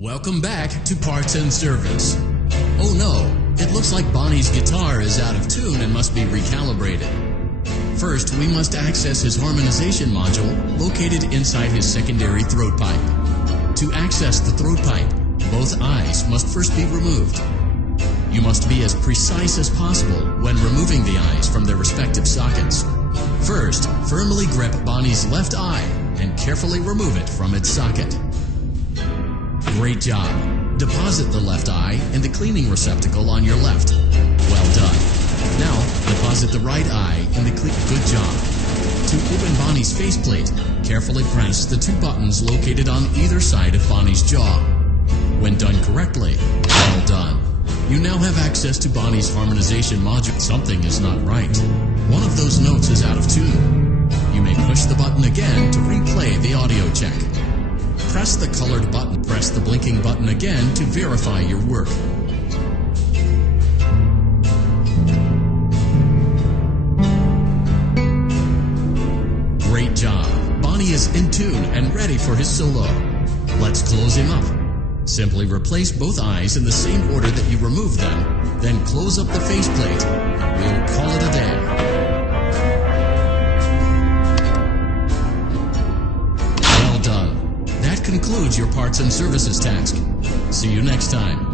Welcome back to Parts and Service. Oh no, it looks like Bonnie's guitar is out of tune and must be recalibrated. First, we must access his harmonization module located inside his secondary throat pipe. To access the throat pipe, both eyes must first be removed. You must be as precise as possible when removing the eyes from their respective sockets. First, firmly grip Bonnie's left eye and carefully remove it from its socket. Great job. Deposit the left eye in the cleaning receptacle on your left. Well done. Now, deposit the right eye in the Good job. To open Bonnie's faceplate, carefully press the two buttons located on either side of Bonnie's jaw. When done correctly, well done. You now have access to Bonnie's harmonization module. Something is not right. One of those notes is out of tune. You may push the button again to replay the audio check. Press the colored button. Press the blinking button again to verify your work. Great job. Bonnie is in tune and ready for his solo. Let's close him up. Simply replace both eyes in the same order that you removed them, then close up the faceplate. We'll call it a day. Concludes your parts and services task. See you next time.